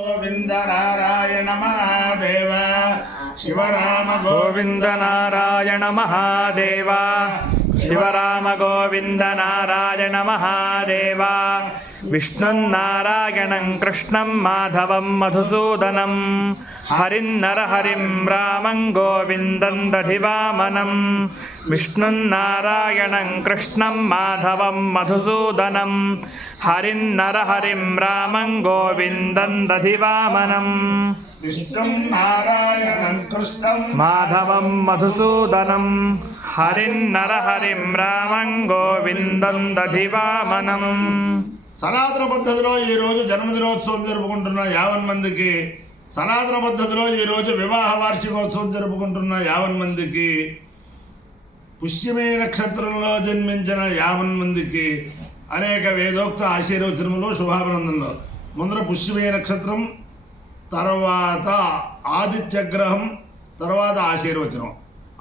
గోవింద నారాయణ మహాదేవ శివరామ గోవింద నారాయణ మహాదేవ శివరామ గోవింద నారాయణ మహాదేవ విష్ణున్నారాయణం కృష్ణం మాధవం మధుసూదనం హరిన్నరహరిం రామం గోవిందం దధివామనం విష్ణున్నారాయణం కృష్ణం మాధవం మధుసూదనం హరిన్నరహరిం రామం గోవిందం దధివామనం విష్ణుం నారాయణం కృష్ణం మాధవం మధుసూదనం హరిన్నరహరిం రామం గోవిందం దధివామనం. సనాతన పద్ధతిలో ఈరోజు జన్మదినోత్సవం జరుపుకుంటున్న 50 మందికి, సనాతన పద్ధతిలో ఈరోజు వివాహ వార్షికోత్సవం జరుపుకుంటున్న 50 మందికి, పుష్యమే నక్షత్రంలో జన్మించిన 50 మందికి అనేక వేదోక్త ఆశీర్వచనములు, శుభాభినందనలు. ముందర పుష్యమే నక్షత్రం, తర్వాత ఆదిత్యగ్రహం, తర్వాత ఆశీర్వచనం.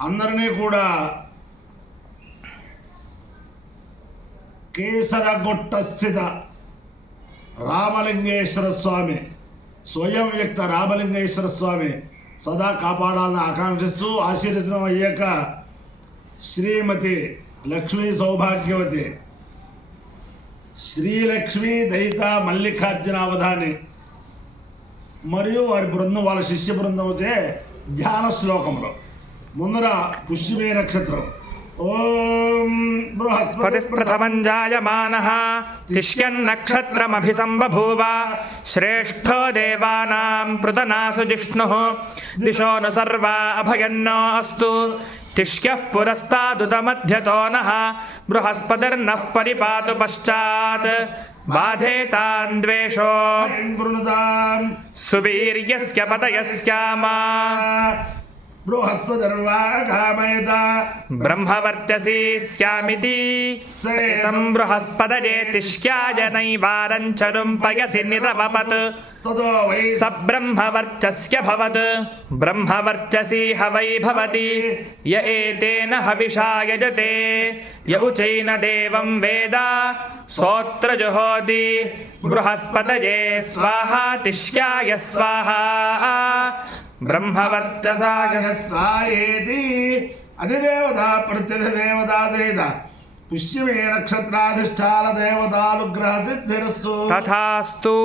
అందరినీ కూడా కేసరగొట్ట స్థిత రామలింగేశ్వర స్వామి, స్వయం వ్యక్త రామలింగేశ్వర స్వామి సదా కాపాడాలని ఆకాంక్షిస్తూ ఆశీర్వచనం అయ్యాక శ్రీమతి లక్ష్మీ సౌభాగ్యవతి, శ్రీలక్ష్మీ దయిత మల్లికార్జున అవధాని మరియు వారి బృందం, వాళ్ళ శిష్య బృందం వచ్చే ధ్యాన శ్లోకంలో ముందర పుష్యమే నక్షత్రం. ఓం బృహస్పతి ప్రథమం జాయమానః తిష్యన్నక్షత్రమభిసంబభూవ శ్రేష్ఠో దేవానాం పృతనాసు జిష్ణుః దిశో ను సర్వా అభయన్నో అస్తు తిష్యః పురస్తాదుతమధ్యతో నః బృహస్పతిర్నః పరిపాతు పశ్చాత్ బాధేతాన్ ద్వేషో సువీర్యస్య పతయస్యామా బృహస్పతిర్వా కామయత బ్రహ్మవర్చసి స్యామితి సేతం బృహస్పతయే తిష్యాయ నైవారం చరుం పయసి నిరవపత్ తదో వై స బ్రహ్మవర్చస్య భవత్ బ్రహ్మవర్చసి హవై భవతి య ఏతేన హవిషా యజతే య ఉచైన దేవం వేద సోత్ర జుహోతి బృహస్పతయే స్వాహా తిష్యాయ స్వాహా బ్రహ్మవర్చసాయ స్వాయేతి. అధిదేవత ప్రత్యధిదేవత సహిత పుష్యమే నక్షత్రాధిష్టాన దేవతానుగ్రహ సిద్ధిరస్తు. తథాస్తు.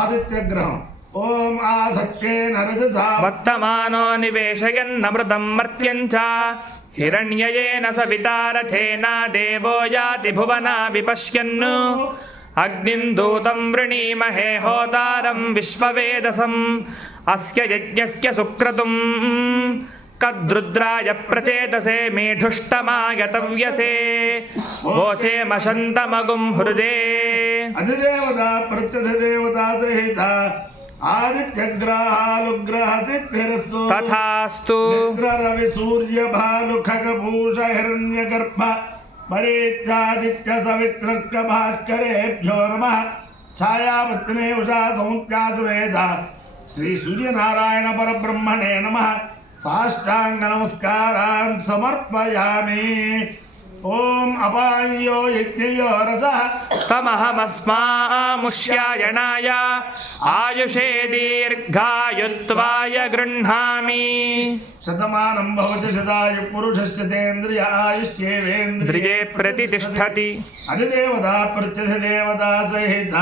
ఆదిత్యగ్రహం. ఓం ఆసక్తే నరజసా వర్తమానో నివేశయన్నమృతం మర్త్యం చ హిరణ్యయేన సవితారథేన దేవో యాతి భువనా విపశ్యన్ అగ్నిం దూతం వృణీమహే హోతారం విశ్వవేదసం అస్య యజ్ఞస్య సుక్రతుం కద్రుద్రాయ ప్రచేతసే మేఢుష్టమాయ తవ్యసే వోచేమశంతమగుం హృదే. అధిదేవత ప్రత్యధిదేవత సహిత ఆదిత్యగ్రహాలుగ్రహ సిద్ధిరస్తు. తథాస్తు. ఇంద్ర రవి సూర్య భాను ఖగభూష హిరణ్యగర్భ మరీచాదిత్య సవిత్రర్క భాస్కరేభ్యో నమః. ఛాయాపత్నే ఉషా సౌంత్యాసు వేద శ్రీ సూర్యనారాయణ పరబ్రహ్మణే నమః. సాష్టాంగ నమస్కారాన్ సమర్పయామి. ఓం అపాయో యజ్ఞయో రసః తమహమస్మాముష్యాయణాయ ఆయుషే దీర్ఘాయుత్వాయ గృహ్ణామి. శతమానం భవతి శతాయు పురుషస్యేంద్రియ ఆయుష్యేవేంద్రియే ప్రతిష్టతి. అధిదేవత ప్రత్యధిదేవత సహిత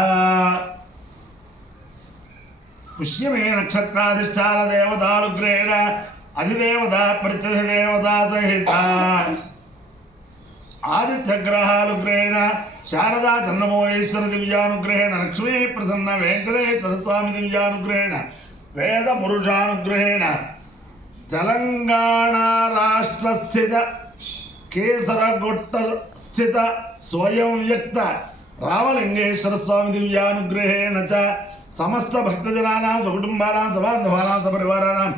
పుష్యమే నక్షత్రాధిష్టాన దేవతానుగ్రహేణ అధిదేవత ప్రత్యధిదేవత సహిత ఆదిత్యగ్రహానుగ్రహేణ శారదా చంద్రమౌళీశ్వర దివ్యానుగ్రహేణ లక్ష్మీ ప్రసన్న వెంకటేశ్వర స్వామి దివ్యానుగ్రహేణ వేద పురుషానుగ్రహేణ తెలంగాణ రాష్ట్ర స్థిత కేసరగొట్ట స్థిత స్వయం వ్యక్త రామలింగేశ్వర స్వామి దివ్యానుగ్రహేణ చ సమస్త భక్తజనానాం సుకుటుంబానాం సబాంధవానాం సపరివారాణం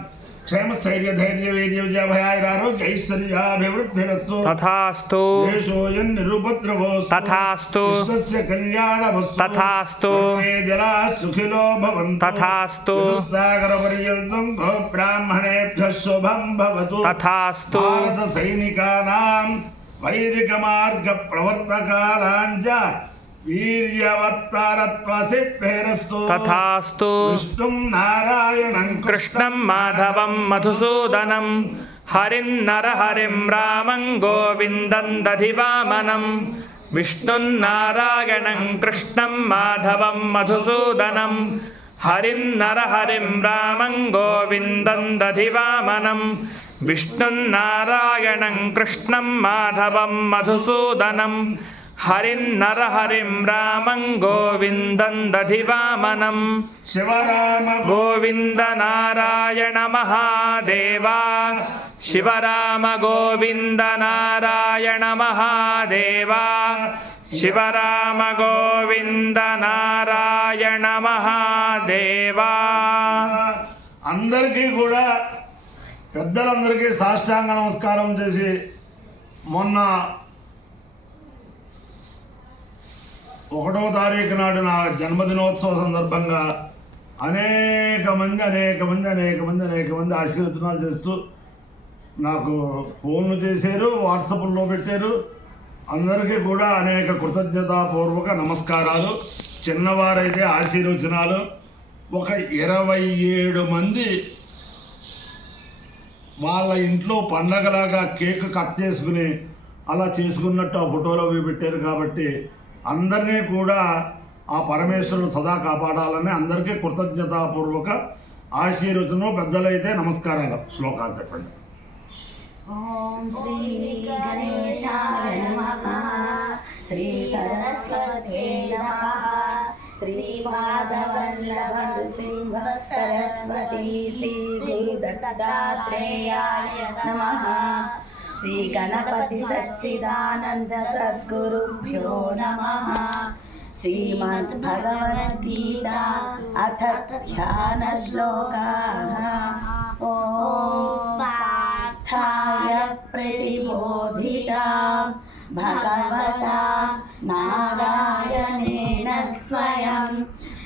క్షేమస్థైర్య ధైర్య వీర్య విజయభయారోగ్య ఐశ్వర్యాభివృద్ధిరస్తు. తథాస్తు. దేశోయం నిరుపద్రవోస్తు. తథాస్తు. విశ్వస్య కళ్యాణమస్తు. తథాస్తు. సర్వే జనాః సుఖినో భవంతు. తథాస్తు. చతుస్సాగర పర్యంతం గో బ్రాహ్మణేభ్యః శుభం భవతు. తథాస్తు. భారత సైనికానాం వైదిక మార్గ ప్రవర్తకానాం చ వీర్యవత్తారత్వసిద్ధిరస్తు తథాస్తు. విష్ణుం నారాయణం కృష్ణం మాధవం మధుసూదనం హరిం రామం గోవిందం దధివామనం. విష్ణున్నారాయణం కృష్ణం మాధవం మధుసూదనం హరిం రామం గోవిందం దధివామనం. విష్ణున్నారాయణం కృష్ణం మాధవం మధుసూదనం హరిం రామం గోవిందం దధివామనం. శివరామ గోవింద నారాయణ మహాదేవా. శివరామ గోవింద నారాయణ మహాదేవా. శివరామ గోవింద నారాయణ మహాదేవా. అందరికీ కూడా పెద్దలందరికీ సాష్టాంగ నమస్కారం చేసి, మొన్న 1వ తారీఖు నాడు నా జన్మదినోత్సవ సందర్భంగా అనేక మంది ఆశీర్వచనాలు చేస్తూ నాకు ఫోన్లు చేశారు, వాట్సాప్లో పెట్టారు. అందరికీ కూడా అనేక కృతజ్ఞతాపూర్వక నమస్కారాలు. చిన్నవారైతే ఆశీర్వచనాలు. ఒక 27 మంది వాళ్ళ ఇంట్లో పండగలాగా కేక్ కట్ చేసుకుని అలా చేసుకున్నట్టు ఆ ఫోటోలో పెట్టారు. కాబట్టి అందరినీ కూడా ఆ పరమేశ్వరుడు సదా కాపాడాలని అందరికీ కృతజ్ఞతాపూర్వక ఆశీర్వచనం. పెద్దలైతే నమస్కారాలు. శ్లోకాలు చెప్పండి. ఓం శ్రీ గణేశాయ నమః. శ్రీ సరస్వతే నమః. శ్రీ మాధవల్లభ నృసింహ సరస్వతి శ్రీ గురు దత్తాత్రేయాయ నమః. శ్రీ గణపతి సచ్చిదానంద సద్గురుభ్యో నమః. శ్రీమద్ భగవద్గీత అథ ధ్యాన శ్లోకాః. ఓం పార్థాయ ప్రతిబోధితాం భగవతా నారాయణేన స్వయం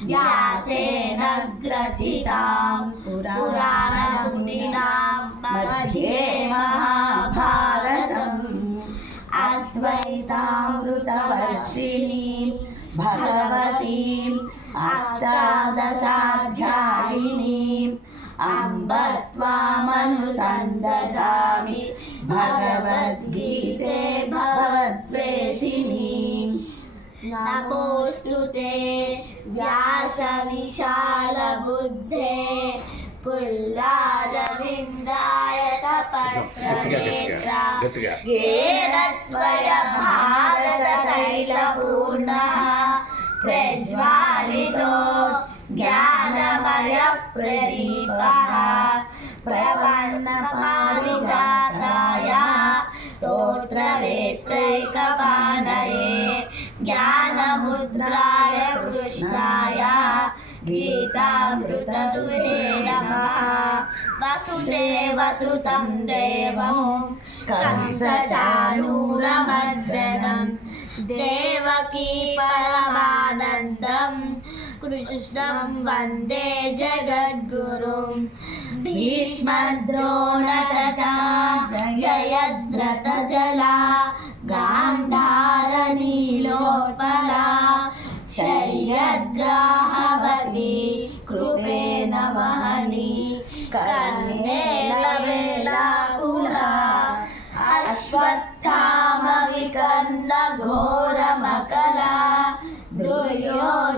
వ్యాసేన గ్రథితాం పురాణమునినా మధ్యే మహాభారతం అద్వైతామృతవర్షిణీం భగవతీం అష్టాదశాధ్యాయినీం అంబ త్వామనుసందధామి భగవద్గీతే భగవద్వేషిణీం. నమోస్తుతే వ్యాస విశాల బుద్ధే పుల్లారవిందాయ తపత్రనేత్ర ఏన త్వయ భారత తైలపూర్ణః ప్రజ్వాలితో జ్ఞానమయ ప్రదీపః ప్రపన్న పారిజాతాయ స్తోత్రవేత్రైకపాణయే జ్ఞానముద్రాయ కృష్ణాయ గీతామృతదుహే నమః. వసుదేవసుతం దేవం కంసచానూరమర్దనం దేవకీ పరమానందం కృష్ణం వందే జగద్గురుం. భీష్మద్రోణతటా జయద్రథజలా గాంధారనీలోత్పలా శల్యగ్రాహవతి కృపేణ వహని కర్ణేన వేలాకులా అశ్వత్థామ వికర్ణ ఘోరమకలా దుర్యోధనావర్తిని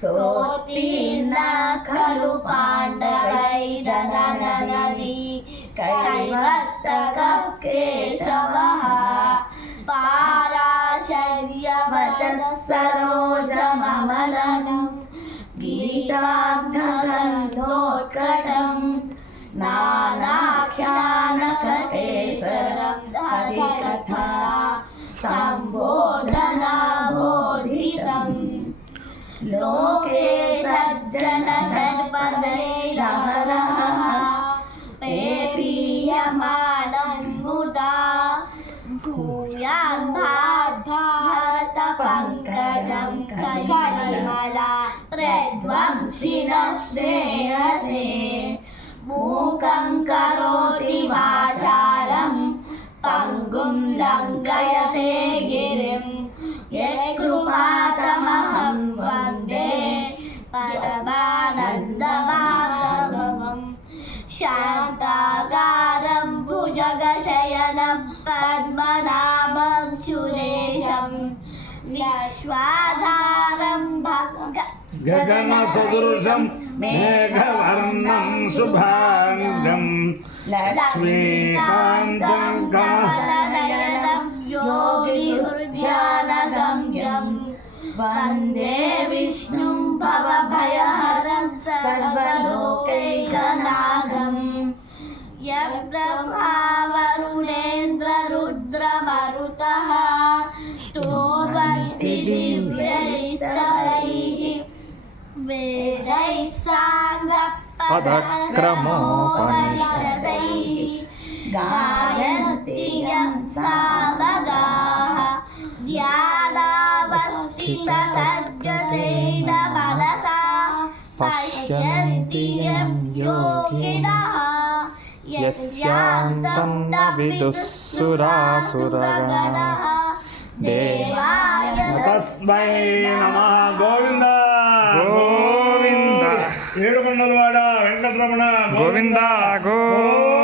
సోత్తీర్ణ ఖలు పాండవైరననది కైవర్తకః కేశవః పారాశర్యవచః సరోజమమలం గీతార్థగంధోత్కటం నానాఖ్యానకకేసరం హరికథా సంబోధనా బోధితం. లోకే సజ్జన షడ్పదైరహరః పేపీయమానం ముదా భూయాద్భారత పంకజం కలిమలా ప్రధ్వంసినః శ్రేయసే మూకం కరోతి వాచాలం పంగుం లంకయతే గిరిం యత్కృపాతమహం వందే పరమానందమాధవం శాంతాకారం భుజగశయనం పద్మనాభం సురేశం విశ్వాధారం గగన సదృశం మేఘవర్ణం శుభాంగం లక్ష్మీకాంతం కమలనయనం యోగిర్ధ్యానగమ్యం వందే విష్ణుం భవభయహరం సర్వలోకైకనాథం యం బ్రహ్మా వరుణేంద్రరుద్రమరుతః స్తువంతి దివ్యైస్తవైః వేదైः సాంగపదక్రమోపనిషదైः గాయन्ति యం సామగాః ధ్యానావస్థితతద్గతేన మనసా పశ్యంతి యం యోగినః యస్యాంతం న విదుఃసురాసురగణాః దేవాయ తస్మై నమః. గోవింద గోవింద ఏడుకొండలవాడ వెంకటరమణ గోవింద గోవింద.